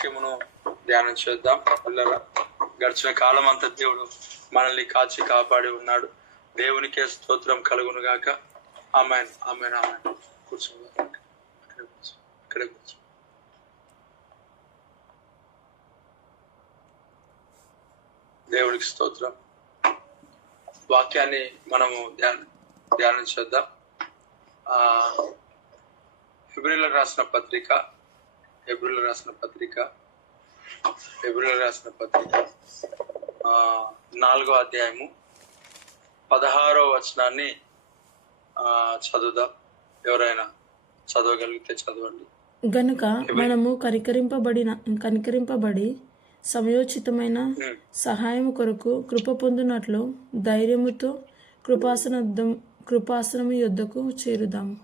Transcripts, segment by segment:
వాక్యమును ధ్యానం చేద్దాం పిల్లల. గడిచిన కాలం అంతా దేవుడు మనల్ని కాచి కాపాడి ఉన్నాడు. దేవునికే స్తోత్రం కలుగును గాక. ఆమేన్ ఆమేన్ ఆమేన్. కూర్చోండి, ఇక్కడే కూర్చో. దేవునికి స్తోత్రం. వాక్యాన్ని మనము ధ్యానం చేద్దాం. హెబ్రీయులకు రాసిన పత్రిక 4వ అధ్యాయము 16వ వచనాన్ని చదువుదాం. ఎవరైనా చదవగలిగితే చదవండి. గనుక మనము కనికరింపబడి సమయోచితమైన సహాయం కొరకు కృప పొందునట్లు ధైర్యముతో కృపాసనము యొద్దకు చేరుదాము.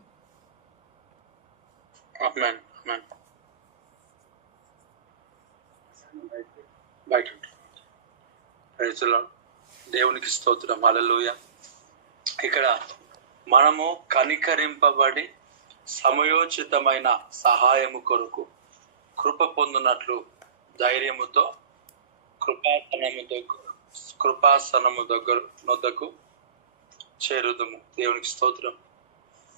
ఆమేన్ ఆమేన్. బయట దేవునికి స్తోత్రం. హల్లెలూయా. ఇక్కడ మనము కనికరింపబడి సమయోచితమైన సహాయము కొరకు కృప పొందునట్లు ధైర్యముతో కృపాసనము నొద్దకు చేరుదుము. దేవునికి స్తోత్రం.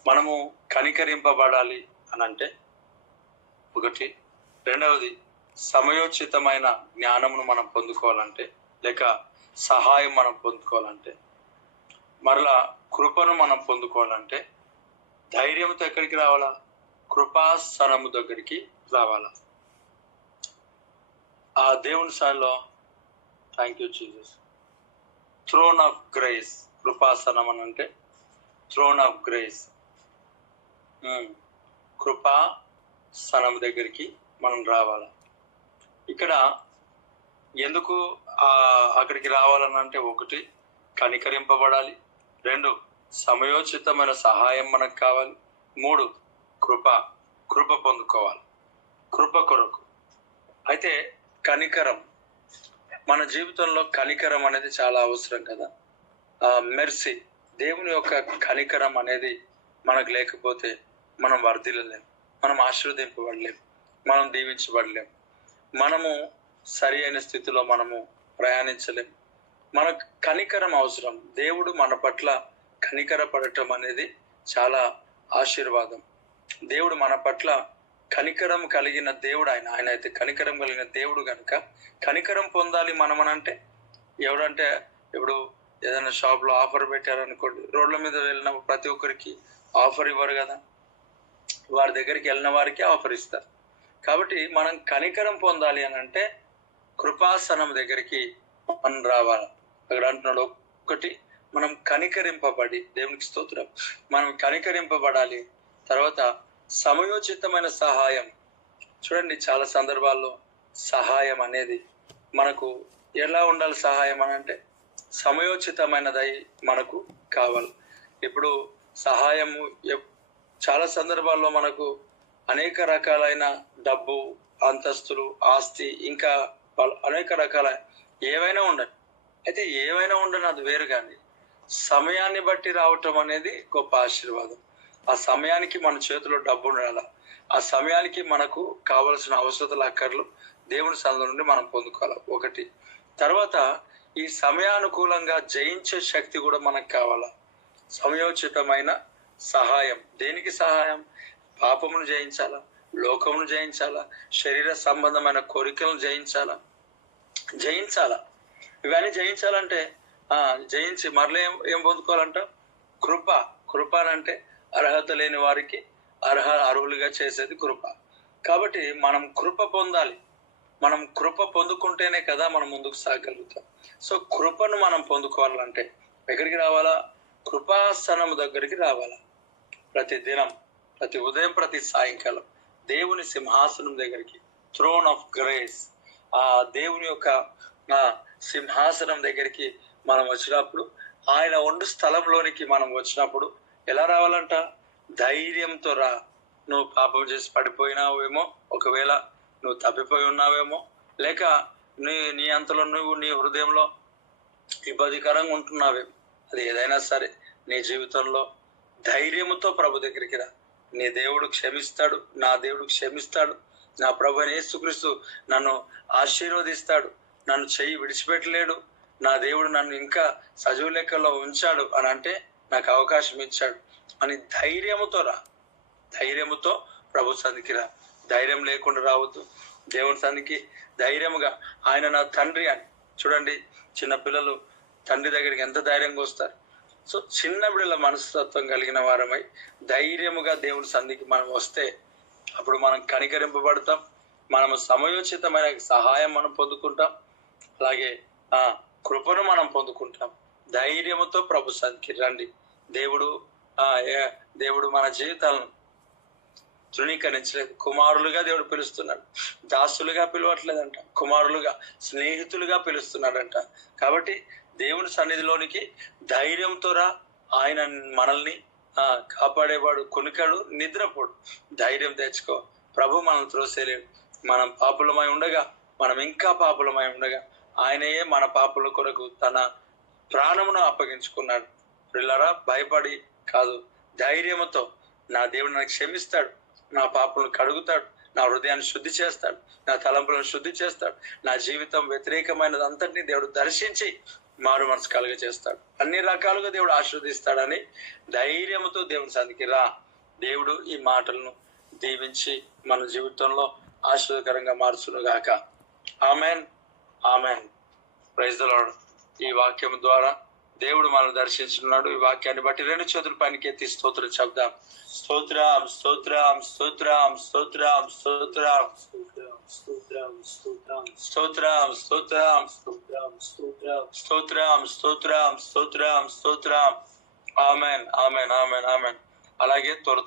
మనము కనికరింపబడాలి అని అంటే ఒకటి. రెండవది, సమయోచితమైన జ్ఞానమును మనం పొందుకోవాలంటే, లేక సహాయం మనం పొందుకోవాలంటే, మరలా కృపను మనం పొందుకోవాలంటే ధైర్యంతో ఎక్కడికి రావాలా? కృపాసనము దగ్గరికి రావాలా. ఆ దేవుని సార్లో thank you Jesus. Throne of grace. కృపాసనం అని అంటే థ్రోన్ ఆఫ్ గ్రేస్. కృపాసనం దగ్గరికి మనం రావాలా. ఇక్కడ ఎందుకు అక్కడికి రావాలని అంటే, ఒకటి, కనికరింపబడాలి. 2, సమయోచితమైన సహాయం మనకు కావాలి. 3, కృప పొందుకోవాలి. కృప కొరకు. అయితే కనికరం, మన జీవితంలో కనికరం అనేది చాలా అవసరం కదా. మెర్సీ, దేవుని యొక్క కనికరం అనేది మనకు లేకపోతే మనం వర్ధిల్లలేం, మనం ఆశీర్వదింపబడలేం, మనం దీవించబడలేం, మనము సరి అయిన స్థితిలో మనము ప్రయాణించలేం. మనకు కనికరం అవసరం. దేవుడు మన పట్ల కనికరపడటం అనేది చాలా ఆశీర్వాదం. దేవుడు మన పట్ల కనికరం కలిగిన దేవుడు ఆయన అయితే కనికరం కలిగిన దేవుడు కనుక కనికరం పొందాలి మనం అంటే. ఎవరంటే ఇప్పుడు ఏదైనా షాప్లో ఆఫర్ పెట్టారనుకోండి, రోడ్ల మీద వెళ్ళిన ప్రతి ఒక్కరికి ఆఫర్ ఇవ్వరు కదా, వారి దగ్గరికి వెళ్ళిన వారికి ఆఫర్ ఇస్తారు. కాబట్టి మనం కనికరం పొందాలి అని అంటే కృపాసనం దగ్గరికి మనం రావాలి. అక్కడ అంటున్నాడు, ఒకటి, మనం కనికరింపబడి, దేవునికి స్తోత్రం, మనం కనికరింపబడాలి. తర్వాత సమయోచితమైన సహాయం. చూడండి, చాలా సందర్భాల్లో సహాయం అనేది మనకు ఎలా ఉండాలి? సహాయం అని అంటే సమయోచితమైనదై మనకు కావాలి. ఇప్పుడు సహాయము చాలా సందర్భాల్లో మనకు అనేక రకాలైన డబ్బు, అంతస్తులు, ఆస్తి, ఇంకా అనేక రకాల ఏవైనా ఉండదు. అయితే ఏవైనా ఉండని అది వేరు, కానీ సమయాన్ని బట్టి రావటం అనేది గొప్ప ఆశీర్వాదం. ఆ సమయానికి మన చేతిలో డబ్బు ఉండాలి. ఆ సమయానికి మనకు కావలసిన అవసరతల అక్కర్లు దేవుని సన్నిధి నుండి మనం పొందుకోవాలి. ఒకటి. తర్వాత ఈ సమయానుకూలంగా జయించే శక్తి కూడా మనకు కావాలా. సమయోచితమైన సహాయం. దేనికి సహాయం? పాపమును జయించాలా, లోకమును జయించాలా, శరీర సంబంధమైన కోరికలను జయించాలా. ఇవన్నీ జయించాలంటే జయించి మరలా ఏం పొందుకోవాలంట? కృప అంటే అర్హత లేని వారికి అర్హులుగా చేసేది కృప. కాబట్టి మనం కృప పొందాలి. మనం కృప పొందుకుంటేనే కదా మనం ముందుకు సాగలుగుతాం. సో కృపను మనం పొందుకోవాలంటే ఎక్కడికి రావాలా? కృపాసనం దగ్గరికి రావాలా. ప్రతి దినం, ప్రతి ఉదయం, ప్రతి సాయంకాలం దేవుని సింహాసనం దగ్గరికి, థ్రోన్ ఆఫ్ గ్రేస్, ఆ దేవుని యొక్క సింహాసనం దగ్గరికి మనం వచ్చినప్పుడు, ఆయన ఉండు స్థలంలోనికి మనం వచ్చినప్పుడు ఎలా రావాలంట? ధైర్యంతో రా. నువ్వు పాపం చేసి పడిపోయినావేమో, ఒకవేళ నువ్వు తప్పిపోయి ఉన్నావేమో, లేక నీ అంతలో నువ్వు నీ హృదయంలో ఇబ్బందికరంగా ఉంటున్నావేమో, అది ఏదైనా సరే నీ జీవితంలో ధైర్యముతో ప్రభు దగ్గరికి రా. నీ దేవుడు క్షమిస్తాడు, నా దేవుడు క్షమిస్తాడు, నా ప్రభు అయిన యేసుక్రీస్తు నన్ను ఆశీర్వదిస్తాడు, నన్ను చెయ్యి విడిచిపెట్టలేడు, నా దేవుడు నన్ను ఇంకా సజీవ లెక్కలో ఉంచాడు అని అంటే నాకు అవకాశం ఇచ్చాడు అని ధైర్యముతో రా. ధైర్యముతో ప్రభు సన్నిధికి రా. ధైర్యం లేకుండా రావద్దు. దేవుని సన్నిధికి ధైర్యముగా ఆయన నా తండ్రి అని. చూడండి, చిన్నపిల్లలు తండ్రి దగ్గరికి ఎంత ధైర్యంగా వస్తారు. సో చిన్న బిడ్డల మనస్తత్వం కలిగిన వారమై ధైర్యముగా దేవుని సన్నిధికి మనం వస్తే అప్పుడు మనం కనికరింపబడతాం, మనము సమయోచితమైన సహాయం మనం పొందుకుంటాం, అలాగే కృపను మనం పొందుకుంటాం. ధైర్యముతో ప్రభు సన్నిధికి రండి. దేవుడు మన జీవితాలను తృణీకరించలేదు. కుమారులుగా దేవుడు పిలుస్తున్నాడు, దాసులుగా పిలవట్లేదంట, కుమారులుగా స్నేహితులుగా పిలుస్తున్నాడంట. కాబట్టి దేవుని సన్నిధిలోనికి ధైర్యంతో రా. ఆయన మనల్ని కాపాడేవాడు, కొనుకాడు, నిద్రపోడు. ధైర్యం తెచ్చుకో. ప్రభు మనల్ని త్రోసేలేడు. మనం పాపులమై ఉండగా, మనం ఇంకా పాపులమై ఉండగా ఆయనయే మన పాపుల కొరకు తన ప్రాణమును అప్పగించుకున్నాడు. పిల్లరా, భయపడి కాదు, ధైర్యముతో నా దేవుడు నాకు క్షమిస్తాడు, నా పాపలను కడుగుతాడు, నా హృదయాన్ని శుద్ధి చేస్తాడు, నా తలంపులను శుద్ధి చేస్తాడు, నా జీవితం వ్యతిరేకమైనదంతటినీ దేవుడు దర్శించి మారు మనసు కలుగ చేస్తాడు, అన్ని రకాలుగా దేవుడు ఆశీర్వదిస్తాడని ధైర్యముతో దేవుని సన్నిధికి రా. దేవుడు ఈ మాటలను దీవించి మన జీవితంలో ఆశీర్వదకరంగా మార్చును గాక. Amen, amen. Praise the Lord. ఈ వాక్యం ద్వారా దేవుడు మనల్ని దర్శించున్నాడు. ఈ వాక్యాన్ని బట్టి 2 చేతుల పైకి ఎత్తి స్తోత్రం చెప్దాం. స్తోత్రం, స్తోత్రం, స్తోత్రం, స్తోత్రం, స్తోత్రం, స్తోత్రం, స్తోత్రం, స్తోత్రం, స్తోత్రం, స్తోత్రం, స్తోత్రం, స్తోత్రం, స్తోత్రం, స్తోత్రం. Amen, amen, amen, amen. అలాగే త్వర